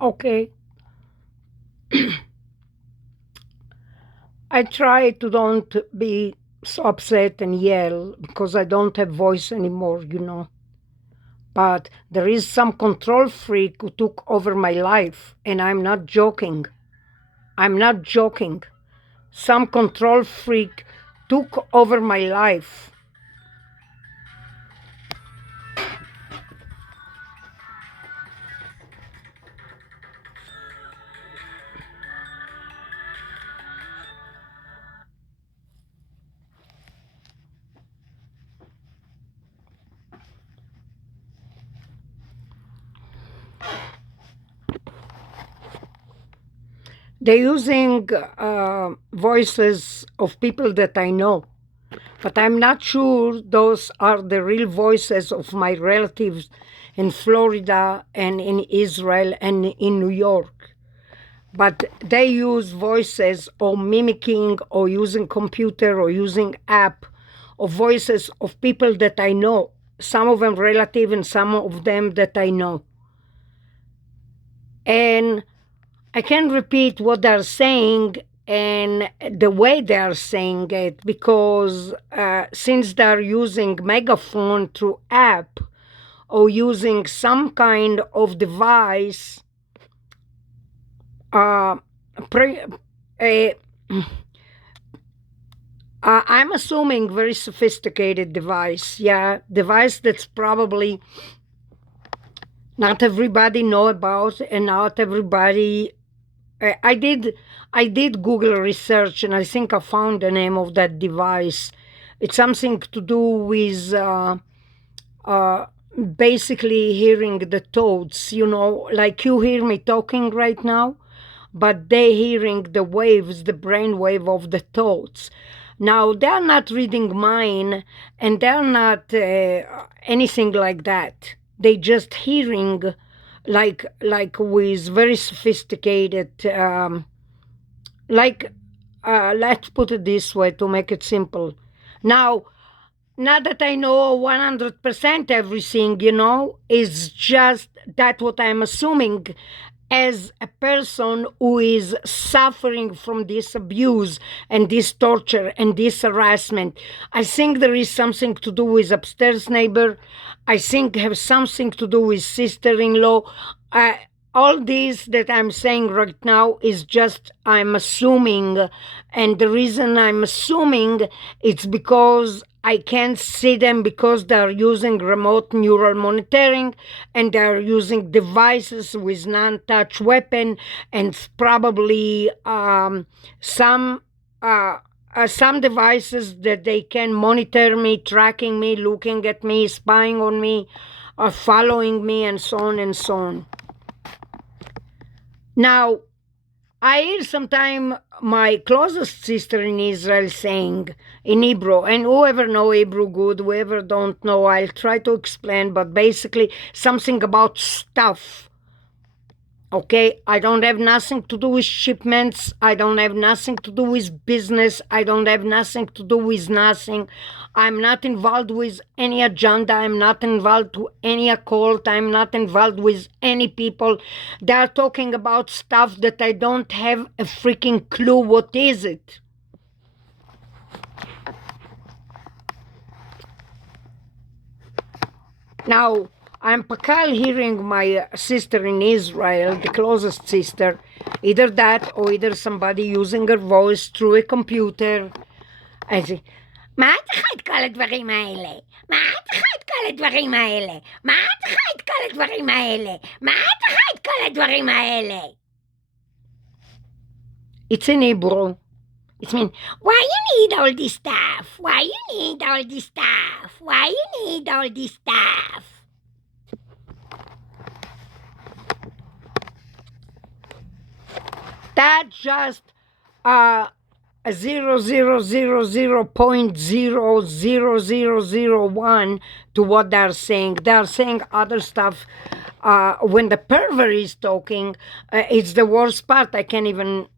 Okay. I try to don't be so upset and yell because I don't have voice anymore, But there is some control freak who took over my life, and I'm not joking. I'm not joking. Some control freak took over my life. They're using voices of people that I know, but I'm not sure those are the real voices of my relatives in Florida and in Israel and in New York. But they use voices or mimicking or using computer or using app of voices of people that I know, some of them relative and some of them that I know. And I can repeat what they're saying and the way they are saying it because since they're using megaphone through app or using some kind of device, I'm assuming very sophisticated device, device that's probably not everybody know about and not everybody. I did Google research and I think I found the name of that device. It's something to do with basically hearing the thoughts, like you hear me talking right now, but they hearing the waves, the brain wave of the thoughts. Now, they're not reading mine and they're not anything like that. They just hearing like with very sophisticated, let's put it this way to make it simple. Now, not that I know 100% everything, is just that what I'm assuming as a person who is suffering from this abuse and this torture and this harassment. I think there is something to do with upstairs neighbor. I think have something to do with sister-in-law. All this that I'm saying right now is just I'm assuming, and the reason I'm assuming it's because I can't see them because they're using remote neural monitoring and they're using devices with non-touch weapon and probably some devices that they can monitor me, tracking me, looking at me, spying on me, or following me, and so on and so on. Now, I hear sometime my closest sister in Israel saying in Hebrew, and whoever know Hebrew good, whoever don't know, I'll try to explain, but basically something about stuff. Okay, I don't have nothing to do with shipments. I don't have nothing to do with business. I don't have nothing to do with nothing. I'm not involved with any agenda. I'm not involved to any occult. I'm not involved with any people. They're talking about stuff that I don't have a freaking clue what is it. Now, I'm pakal hearing my sister in Israel, the closest sister, either that or either somebody using her voice through a computer. I say, מה את צריכה את כל הדברים האלה? מה את צריכה את כל הדברים האלה? מה את צריכה את כל הדברים האלה? מה את צריכה את כל הדברים האלה? It's in Hebrew. It means, why you need all this stuff? Why you need all this stuff? Why you need all this stuff? That's just 0.000.00001 to what they're saying. They're saying other stuff. When the pervert is talking, it's the worst part. I can't even.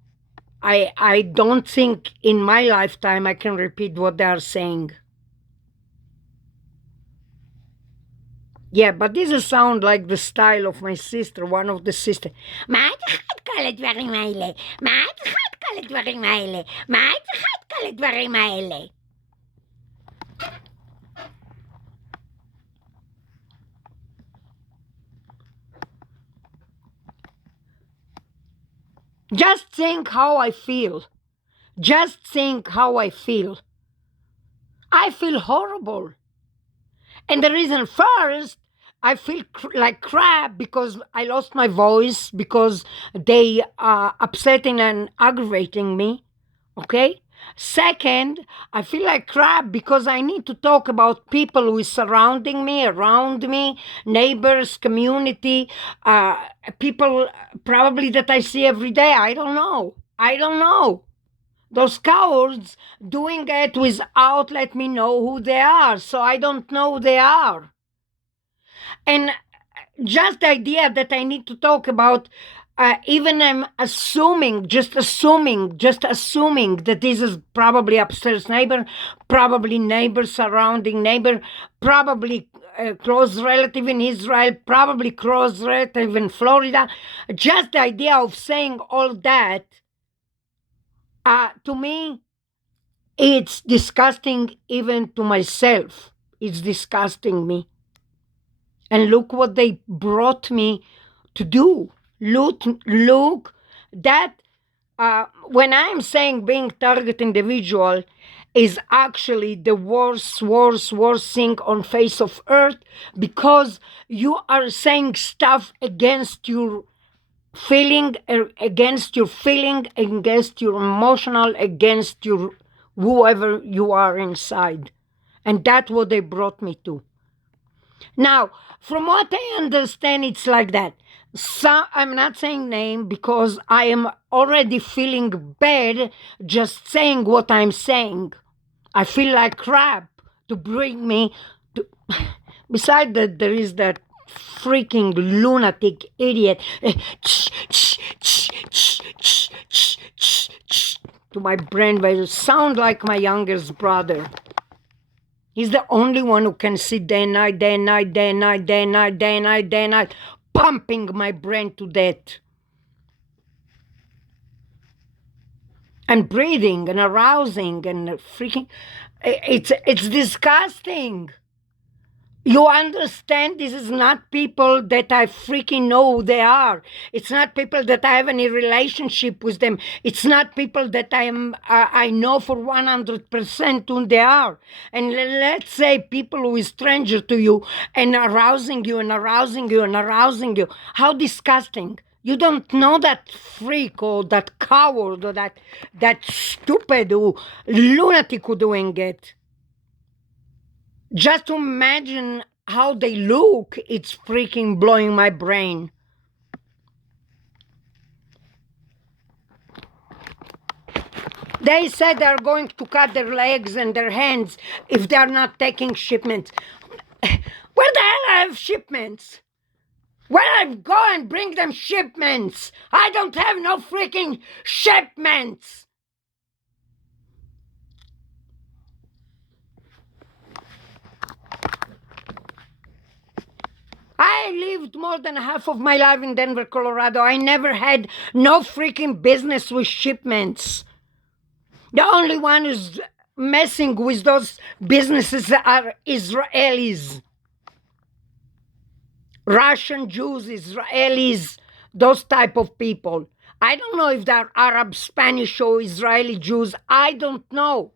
I don't think in my lifetime I can repeat what they're saying. Yeah, but this is sound like the style of my sister, one of the sisters. מה את אחת כל הדברים האלה? מה את אחת כל הדברים האלה? מה את אחת כל הדברים האלה? Just think how I feel. Just think how I feel. I feel horrible. And the reason first, I feel like crap because I lost my voice, because they are upsetting and aggravating me. Okay? Second, I feel like crap because I need to talk about people who is surrounding me, around me, neighbors, community, people probably that I see every day. I don't know. Those cowards doing it without let me know who they are, so I don't know who they are. And just the idea that I need to talk about, even I'm just assuming that this is probably upstairs neighbor, probably neighbor, surrounding neighbor, probably close relative in Israel, probably close relative in Florida. Just the idea of saying all that, to me, it's disgusting even to myself. It's disgusting me. And look what they brought me to do. Look that when I'm saying being target individual is actually the worst thing on face of earth, because you are saying stuff against your feeling, against your emotional, against your whoever you are inside. And that's what they brought me to. Now, from what I understand, it's like that. So, I'm not saying name because I am already feeling bad just saying what I'm saying. I feel like crap to bring me to... Besides that, there is that freaking lunatic idiot to my brain, but it sound like my youngest brother. He's the only one who can sit day and night, pumping my brain to death. And breathing and arousing and freaking... It's disgusting. You understand, this is not people that I freaking know who they are. It's not people that I have any relationship with them. It's not people that I know for 100% who they are. And let's say people who is stranger to you and arousing you and arousing you and arousing you. How disgusting. You don't know that freak or that coward or that stupid or lunatic who doing it. Just to imagine how they look, it's freaking blowing my brain. They said they're going to cut their legs and their hands if they're not taking shipments. Where the hell I have shipments? Where I go and bring them shipments? I don't have no freaking shipments. I lived more than half of my life in Denver, Colorado. I never had no freaking business with shipments. The only one who's messing with those businesses are Israelis. Russian Jews, Israelis, those type of people. I don't know if they're Arab, Spanish, or Israeli Jews. I don't know.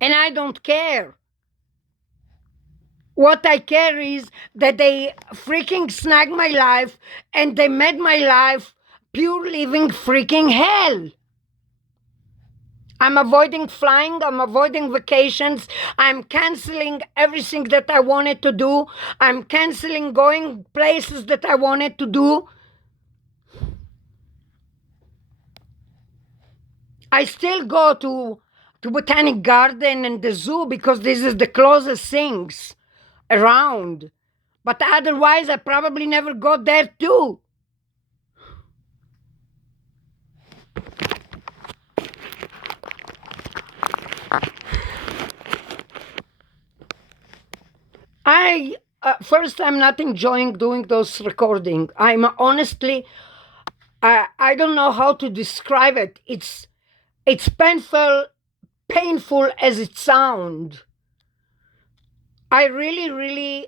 And I don't care. What I care is that they freaking snagged my life and they made my life pure living freaking hell. I'm avoiding flying, I'm avoiding vacations, I'm canceling everything that I wanted to do, I'm canceling going places that I wanted to do. I still go to Botanic Garden and the zoo because this is the closest things around. But otherwise, I probably never got there too. I first, I'm not enjoying doing those recording. I'm honestly, I don't know how to describe it. It's painful as it sounds. I really,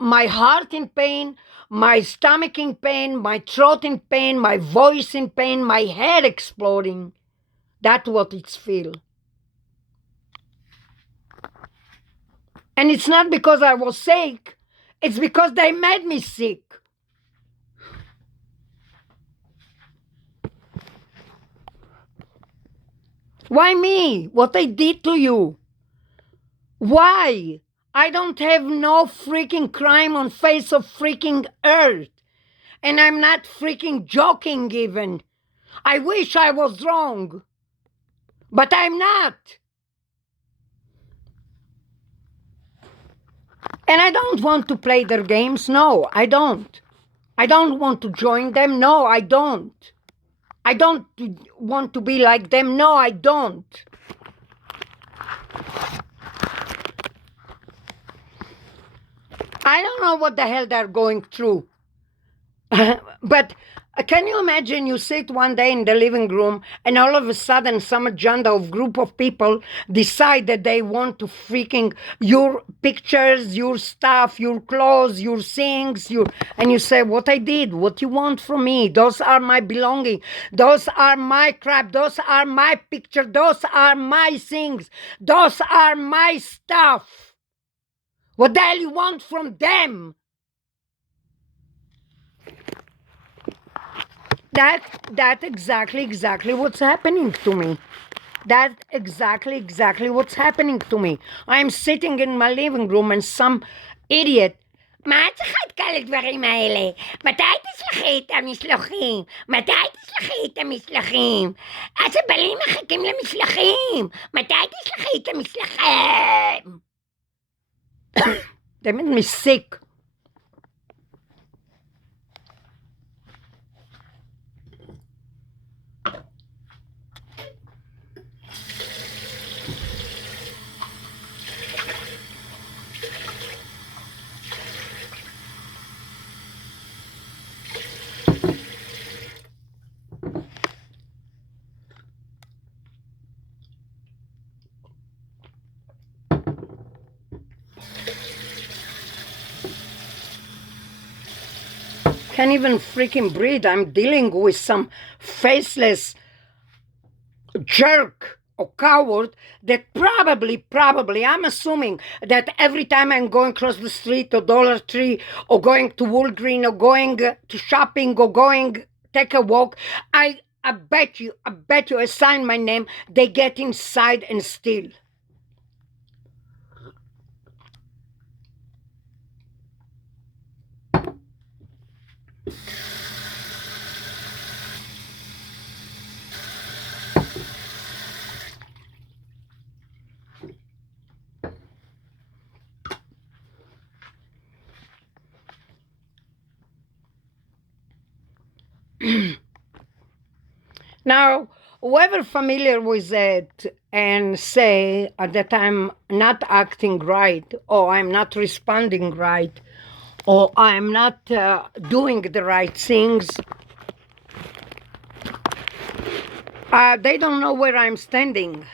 my heart in pain, my stomach in pain, my throat in pain, my voice in pain, my head exploding. That's what it's feel. And it's not because I was sick. It's because they made me sick. Why me? What I did to you? Why? I don't have no freaking crime on face of freaking earth. And I'm not freaking joking even. I wish I was wrong. But I'm not. And I don't want to play their games. No, I don't. I don't want to join them. No, I don't. I don't want to be like them. No, I don't. I don't know what the hell they're going through. But can you imagine you sit one day in the living room and all of a sudden some agenda of group of people decide that they want to freaking your pictures, your stuff, your clothes, your things, and you say, what I did, what you want from me, those are my belongings, those are my crap, those are my pictures, those are my things, those are my stuff. What the hell you want from them? That exactly what's happening to me. That's exactly what's happening to me. I'm sitting in my living room and some idiot, מה את צריכה את כל הדברים האלה? מתי תשלחי את המשלוחים? מתי תשלחי את המשלוחים? הסבלים מחכים למשלוחים. מתי תשלחי את המשלוחים? They made me sick. Can't even freaking breathe. I'm dealing with some faceless jerk or coward that probably, I'm assuming that every time I'm going across the street or Dollar Tree or going to Walgreens or going to shopping or going take a walk, I bet you, I sign my name, they get inside and steal. Now, whoever familiar with it and say that I'm not acting right, or I'm not responding right, or I'm not doing the right things, they don't know where I'm standing.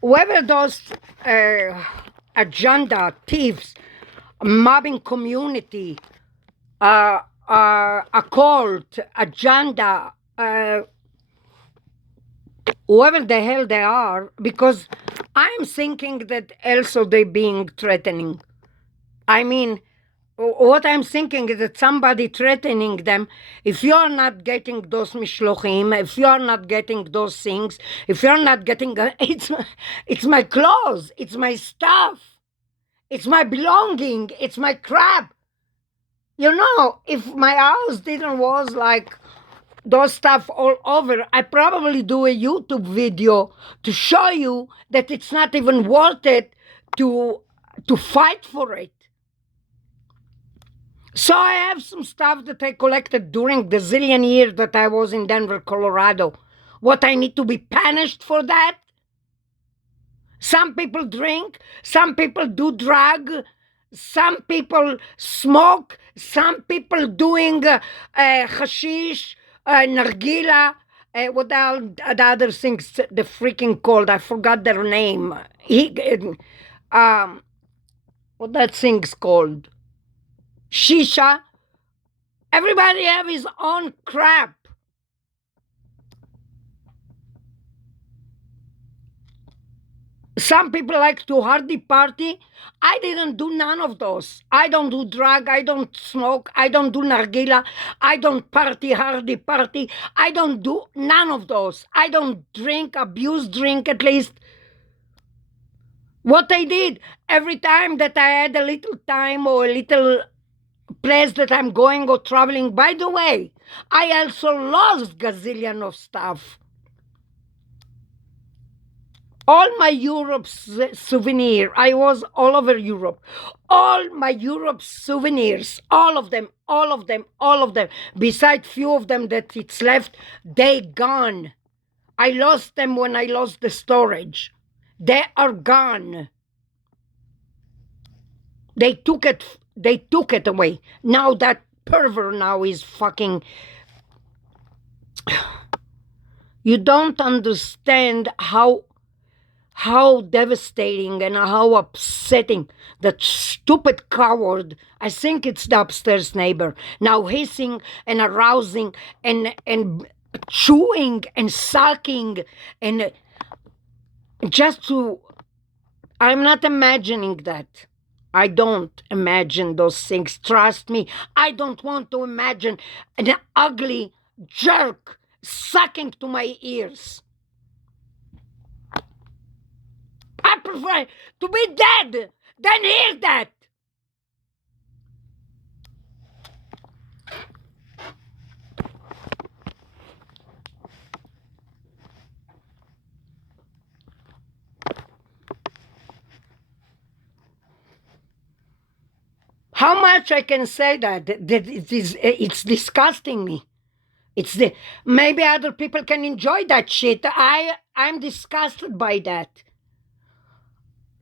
Whoever those agenda thieves, mobbing community, a cult, agenda, whoever the hell they are, because I'm thinking that also they being threatening. I mean, what I'm thinking is that somebody threatening them, if you're not getting those mishlochim, if you're not getting those things, if you're not getting, it's my clothes, it's my stuff, it's my belonging, it's my crap. You know, if my house didn't was like those stuff all over, I probably do a YouTube video to show you that it's not even worth it to fight for it. So I have some stuff that I collected during the zillion years that I was in Denver, Colorado, What, I need to be punished for that? Some people drink, some people do drug, some people smoke, some people doing hashish, nargila, what are the other things, the freaking called, I forgot their name. What that thing's called? Shisha. Everybody have his own crap. Some people like to hardy party. I didn't do none of those. I don't do drug. I don't smoke. I don't do nargila. I don't party, hardy party. I don't do none of those. I don't drink, abuse drink at least. What I did, every time that I had a little time or a little place that I'm going or traveling, by the way, I also lost gazillion of stuff. All my Europe souvenir, I was all over Europe. All my Europe souvenirs, all of them, besides few of them that it's left, they gone. I lost them when I lost the storage. They are gone. They took it away. Now that pervert now is fucking... You don't understand how devastating and how upsetting that stupid coward, I think it's the upstairs neighbor, now hissing and arousing and chewing and sucking and just to... I'm not imagining that. I don't imagine those things. Trust me, I don't want to imagine an ugly jerk sucking to my ears. I prefer to be dead than hear that. How much I can say that it's disgusting me. Maybe other people can enjoy that shit. I'm disgusted by that.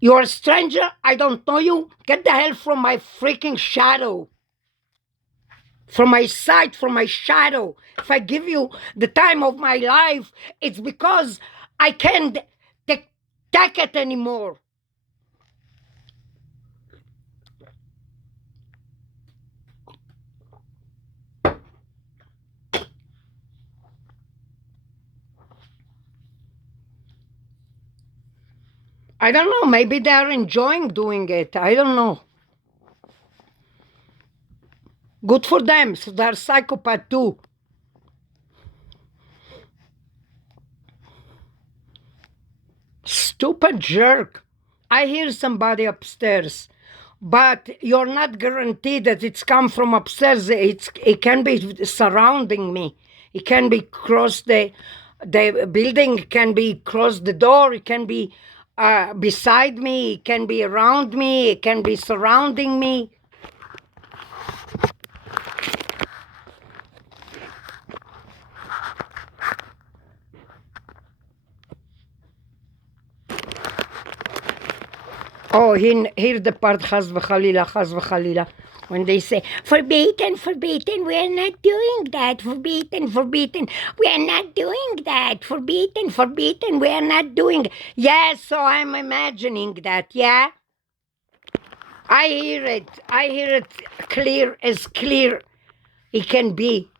You're a stranger. I don't know you. Get the hell from my freaking shadow. From my sight, from my shadow. If I give you the time of my life, it's because I can't take it anymore. I don't know. Maybe they are enjoying doing it. I don't know. Good for them. So they're psychopath too. Stupid jerk. I hear somebody upstairs, but you're not guaranteed that it's come from upstairs. It can be surrounding me. It can be across the building. It can be across the door. It can be beside me. It can be around me. It can be surrounding me. Oh, hear the part chas v'chalila, when they say, forbidden, we are not doing that, forbidden, we are not doing that, forbidden, we are not doing. Yes, so I'm imagining that, yeah? I hear it clear as clear it can be.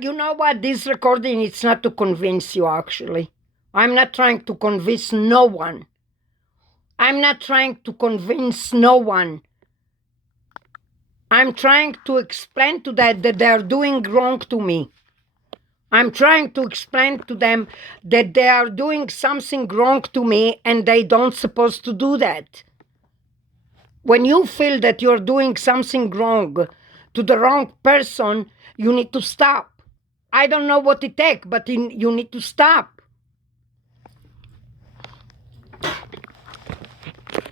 You know what, this recording, it's not to convince you, actually. I'm not trying to convince no one. I'm not trying to convince no one. I'm trying to explain to them that they are doing wrong to me. I'm trying to explain to them that they are doing something wrong to me and they don't supposed to do that. When you feel that you're doing something wrong to the wrong person, you need to stop. I don't know what it takes, but you need to stop.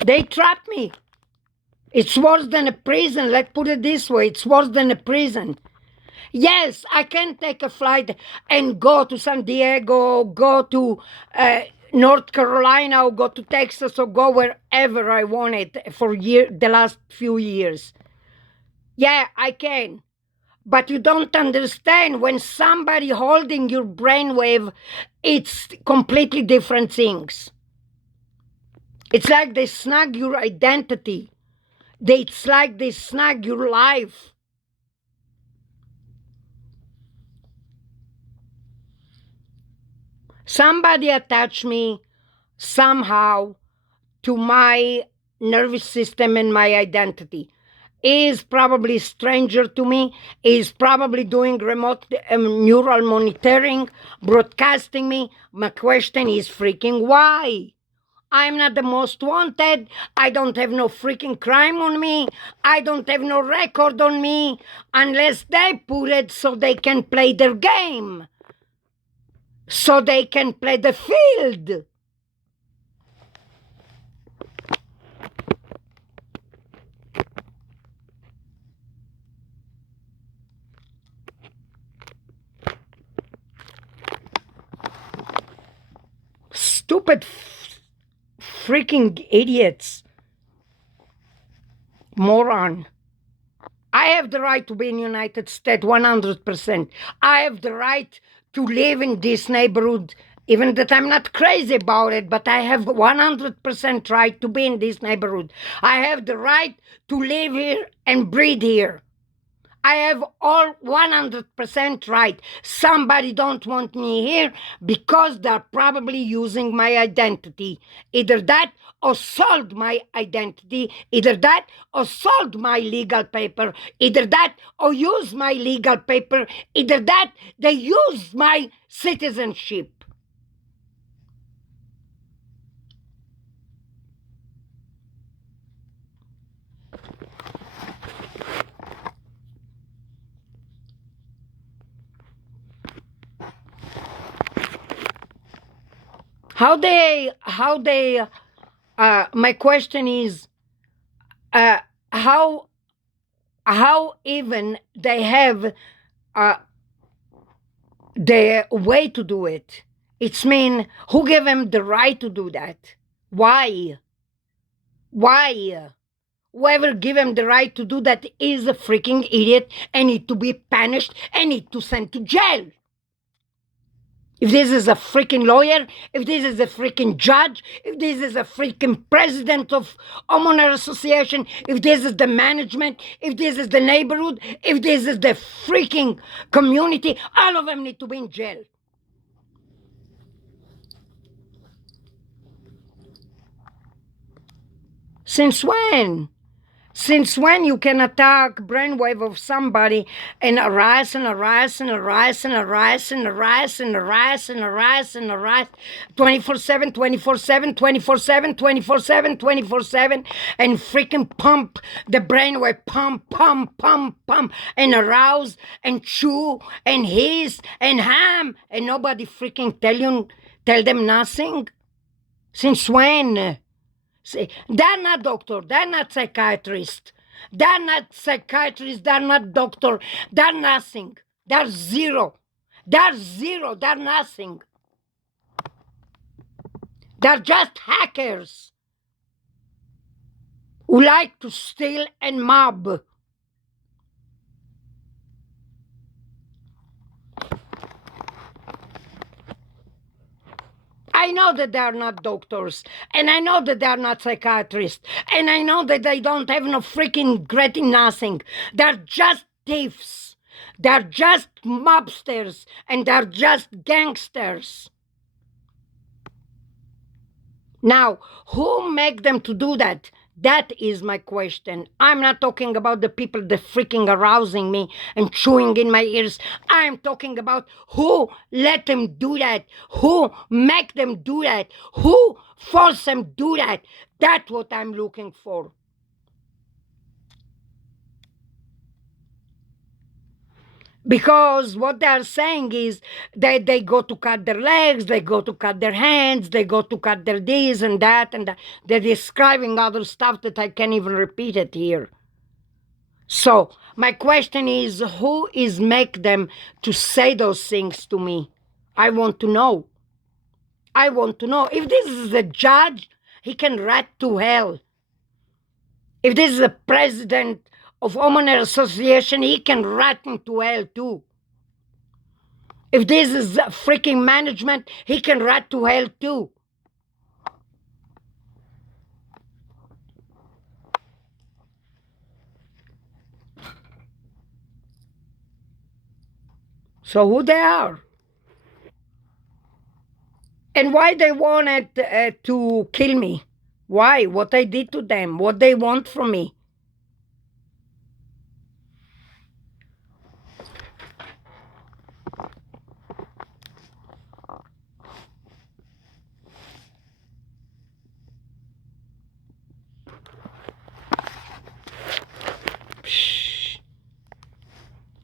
They trapped me. It's worse than a prison. Let's put it this way. It's worse than a prison. Yes, I can take a flight and go to San Diego, go to North Carolina, or go to Texas, or go wherever I wanted for the last few years. Yeah, I can. But you don't understand, when somebody holding your brainwave, it's completely different things. It's like they snag your identity. It's like they snag your life. Somebody attached me somehow to my nervous system and my identity. Is probably stranger to me, is probably doing remote neural monitoring, broadcasting me. My question is freaking why? I'm not the most wanted. I don't have no freaking crime on me. I don't have no record on me, unless they put it so they can play their game, so they can play the field. Stupid freaking idiots. Moron. I have the right to be in the United States 100%. I have the right to live in this neighborhood, even that I'm not crazy about it, but I have 100% right to be in this neighborhood. I have the right to live here and breathe here. I have all 100% right. Somebody don't want me here because they're probably using my identity. Either that or sold my identity. Either that or sold my legal paper. Either that or use my legal paper. Either that they use my citizenship. My question is, how even they have the way to do it? It's mean, who gave them the right to do that? Why? Whoever gave him the right to do that is a freaking idiot and need to be punished and need to send to jail. If this is a freaking lawyer, if this is a freaking judge, if this is a freaking president of homeowner association, if this is the management, if this is the neighborhood, if this is the freaking community, all of them need to be in jail. Since when? Since when you can attack brainwave of somebody and harass and harass and harass and harass and harass and harass and harass and harass 24/7, 24/7, 24/7, 24/7, 24/7, and freaking pump the brainwave, pump, pump, pump, pump, and arouse and chew and hiss and ham, and nobody freaking tell them nothing? Since when? See, they're not doctor, they're not psychiatrist, they're not psychiatrist, they're not doctor, they're nothing, they're zero, they're nothing. They're just hackers who like to steal and mob. I know that they are not doctors, and I know that they are not psychiatrists, and I know that they don't have no freaking great nothing. They're just thieves. They're just mobsters, and they're just gangsters. Now, who make them to do that? That is my question. I'm not talking about the people that freaking arousing me and chewing in my ears. I'm talking about who let them do that, who make them do that, who force them do that. That's what I'm looking for. Because what they're saying is that they go to cut their legs, they go to cut their hands, they go to cut their this and that, and that. They're describing other stuff that I can't even repeat it here. So my question is, who is make them to say those things to me? I want to know. I want to know. If this is a judge, he can rat to hell. If this is a president of homeowner association, he can rat into hell too. If this is freaking management, he can rat to hell too. So who they are? And why they wanted to kill me? Why? What I did to them? What they want from me?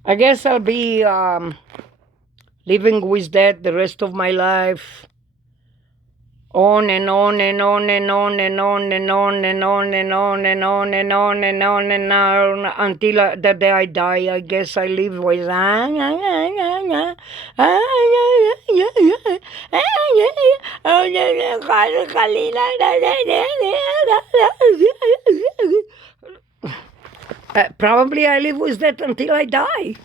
I guess I'll be living with that the rest of my life. On and on and on and on and on and on and on and on and on and on and on and on until the day I die. I guess I live with probably I live with that until I die.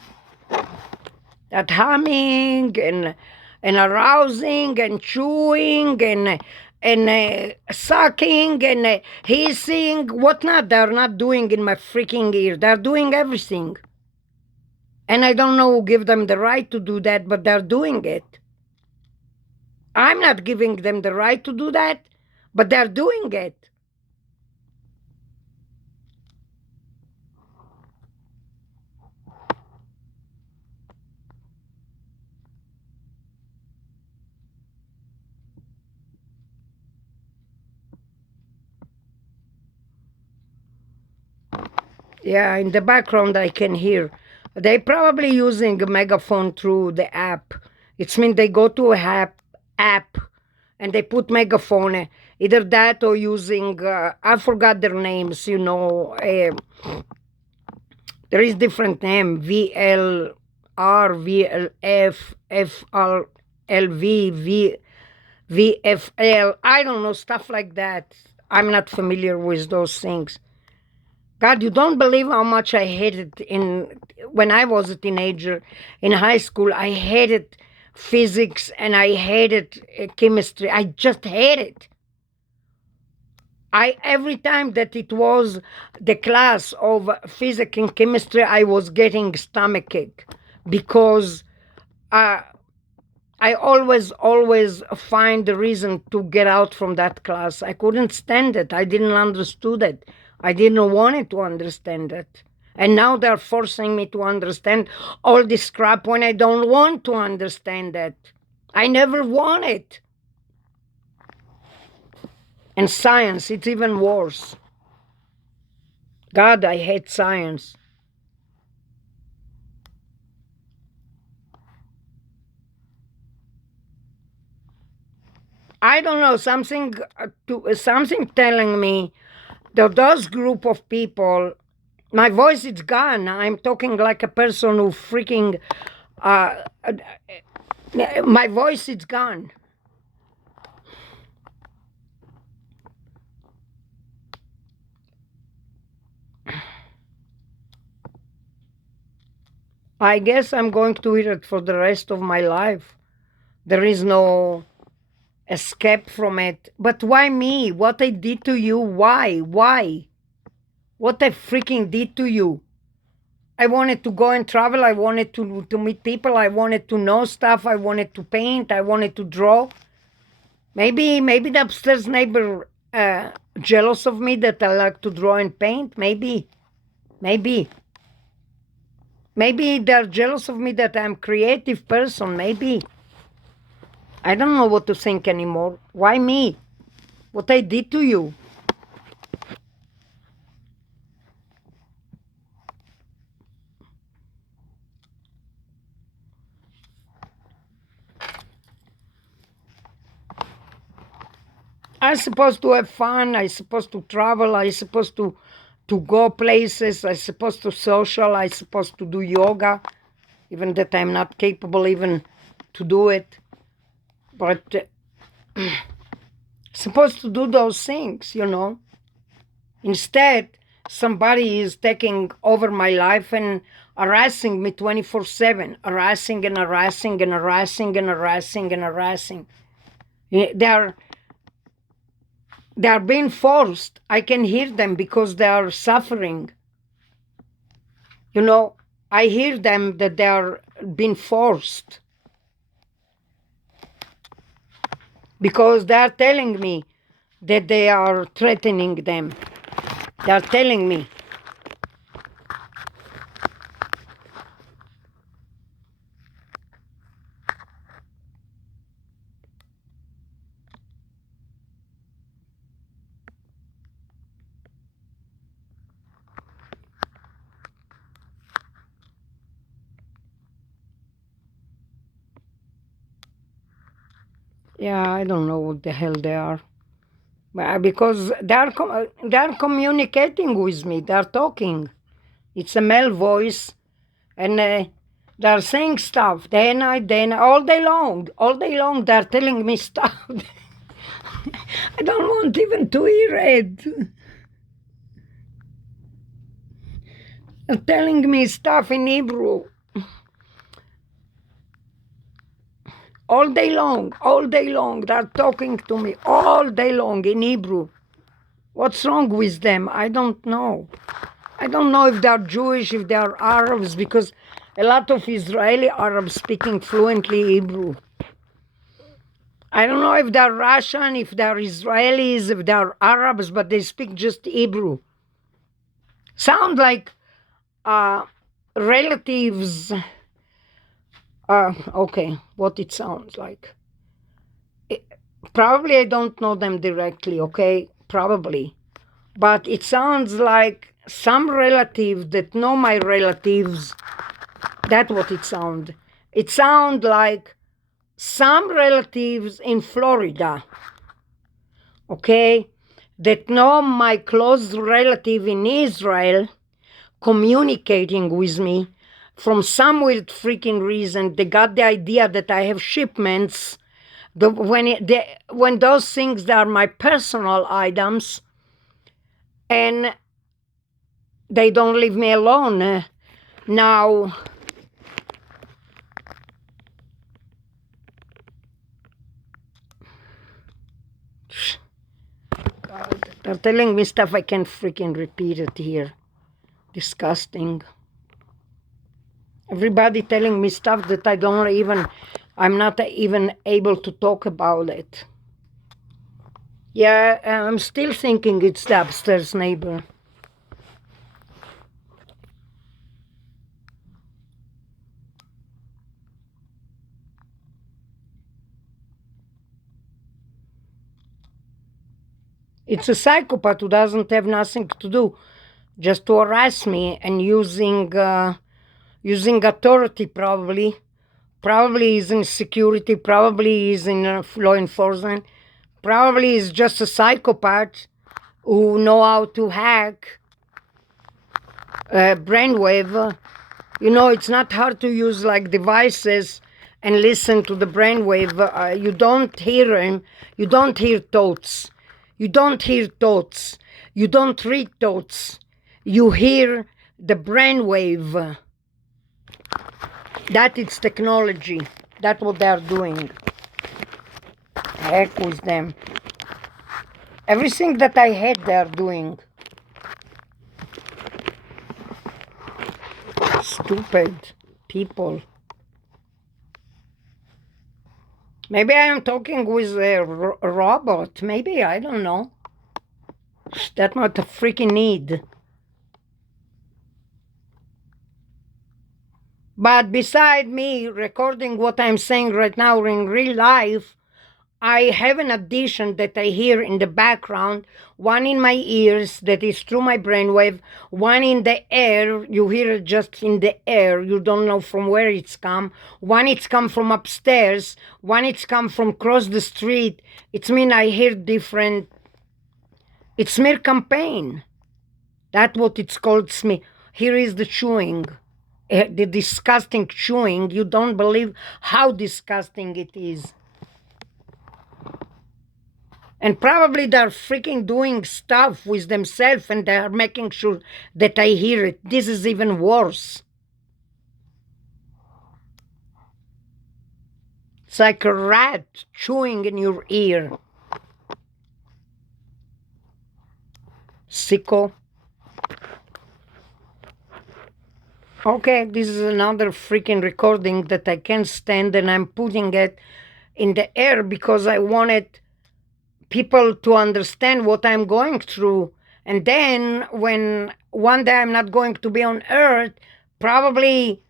That humming and arousing and chewing and sucking and hissing, whatnot. They're not doing in my freaking ear. They're doing everything. And I don't know who give them the right to do that, but they're doing it. I'm not giving them the right to do that, but they're doing it. Yeah, in the background I can hear. They probably using a megaphone through the app. It's mean they go to a app and they put megaphone, either that or using, I forgot their names, you know, there is different name, VLR, VLF, FRLV, VFL, I don't know, stuff like that. I'm not familiar with those things. God, you don't believe how much I hated when I was a teenager in high school. I hated physics and I hated chemistry. I just hated. Every time that it was the class of physics and chemistry, I was getting stomachache because I always find the reason to get out from that class. I couldn't stand it. I didn't understood it. I didn't want to understand it. And now they're forcing me to understand all this crap when I don't want to understand it. I never want it. And science, it's even worse. God, I hate science. I don't know, something telling me that those group of people, my voice is gone. I'm talking like a person who freaking, my voice is gone. I guess I'm going to eat it for the rest of my life. There is no escape from it. But why me? What I did to you? Why? Why? What I freaking did to you? I wanted to go and travel. I wanted to meet people. I wanted to know stuff. I wanted to paint. I wanted to draw. Maybe the upstairs neighbor jealous of me that I like to draw and paint. Maybe they're jealous of me that I'm a creative person. Maybe. I don't know what to think anymore. Why me? What I did to you? I'm supposed to have fun. I'm supposed to travel. I'm supposed to to go places. I'm supposed to social. I'm supposed to do yoga, even that I'm not capable even to do it. But supposed to do those things, you know. Instead, somebody is taking over my life and harassing me 24/7, harassing and harassing and harassing and harassing and harassing. They're being forced. I can hear them because they are suffering. You know, I hear them that they are being forced. Because they are telling me that they are threatening them. They are telling me. Yeah, I don't know what the hell they are. Because they are communicating with me. They are talking. It's a male voice. And they are saying stuff day and night, all day long. All day long they are telling me stuff. I don't want even to hear it. They're telling me stuff in Hebrew. All day long, they're talking to me all day long in Hebrew. What's wrong with them? I don't know. I don't know if they're Jewish, if they're Arabs, because a lot of Israeli Arabs speaking fluently Hebrew. I don't know if they're Russian, if they're Israelis, if they're Arabs, but they speak just Hebrew. Sound like relatives. Okay, what it sounds like. Probably I don't know them directly, okay? Probably. But it sounds like some relative that know my relatives. That's what it sounds. It sounds like some relatives in Florida, okay, that know my close relative in Israel communicating with me. From some weird freaking reason, they got the idea that I have shipments. When those things are my personal items, and they don't leave me alone. Now, God, they're telling me stuff I can't freaking repeat it here. Disgusting. Everybody telling me stuff that I'm not even able to talk about it. Yeah, I'm still thinking it's the upstairs neighbor. It's a psychopath who doesn't have nothing to do, just to harass me and using authority probably. Probably is in security, probably is in law enforcement, probably is just a psychopath who know how to hack brainwave. You know, it's not hard to use like devices and listen to the brainwave. You don't hear him. You don't hear thoughts. You don't hear thoughts. You don't read thoughts. You hear the brainwave. That is technology. That's what they are doing. Heck with them. Everything that I had, they are doing. Stupid people. Maybe I am talking with a robot. Maybe, I don't know. That's not a freaking need. But beside me recording what I'm saying right now in real life, I have an addition that I hear in the background, one in my ears that is through my brainwave, one in the air, you hear it just in the air, you don't know from where it's come, one it's come from upstairs, one it's come from across the street. It's mean I hear different, it's smear campaign. That's what it calls me. Here is the chewing. The disgusting chewing. You don't believe how disgusting it is. And probably they're freaking doing stuff with themselves and they're making sure that I hear it. This is even worse. It's like a rat chewing in your ear. Sicko. Okay, this is another freaking recording that I can't stand, and I'm putting it in the air because I wanted people to understand what I'm going through. And then when one day I'm not going to be on earth, probably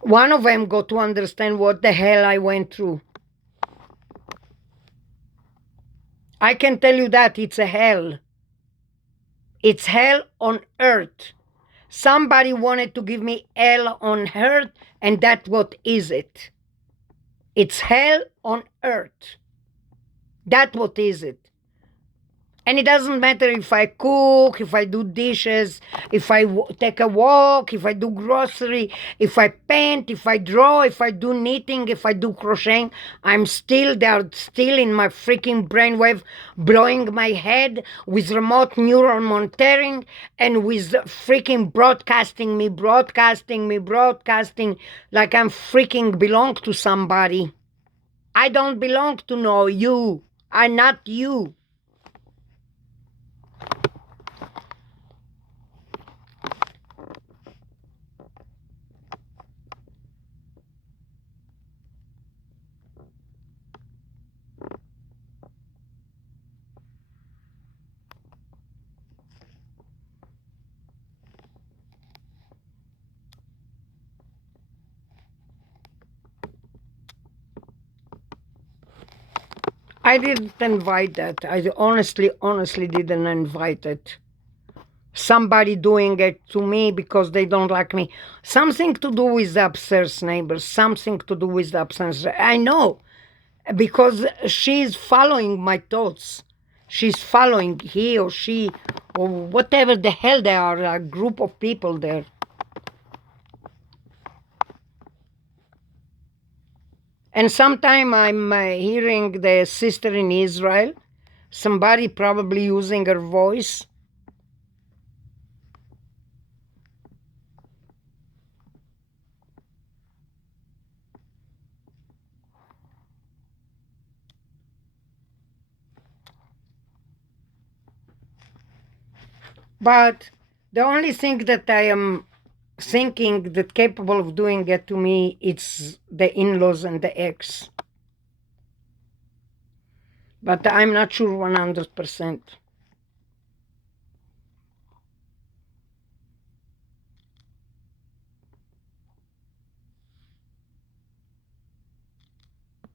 one of them got to understand what the hell I went through. I can tell you that it's a hell. It's hell on earth. Somebody wanted to give me hell on earth, and that's what is it. It's hell on earth. That's what is it. And it doesn't matter if I cook, if I do dishes, if I take a walk, if I do grocery, if I paint, if I draw, if I do knitting, if I do crocheting, they're still in my freaking brainwave, blowing my head with remote neural monitoring and with freaking broadcasting me, like I'm freaking belong to somebody. I don't belong to know you. I'm not you. I didn't invite that. I honestly didn't invite it. Somebody doing it to me because they don't like me. Something to do with the upstairs neighbors. Something to do with the upstairs. I know, because she's following my thoughts. She's following he or she or whatever the hell they are, a group of people there. And sometime I'm hearing the sister in Israel, somebody probably using her voice. But the only thing that I am thinking that capable of doing it to me, it's the in-laws and the ex. But I'm not sure 100%.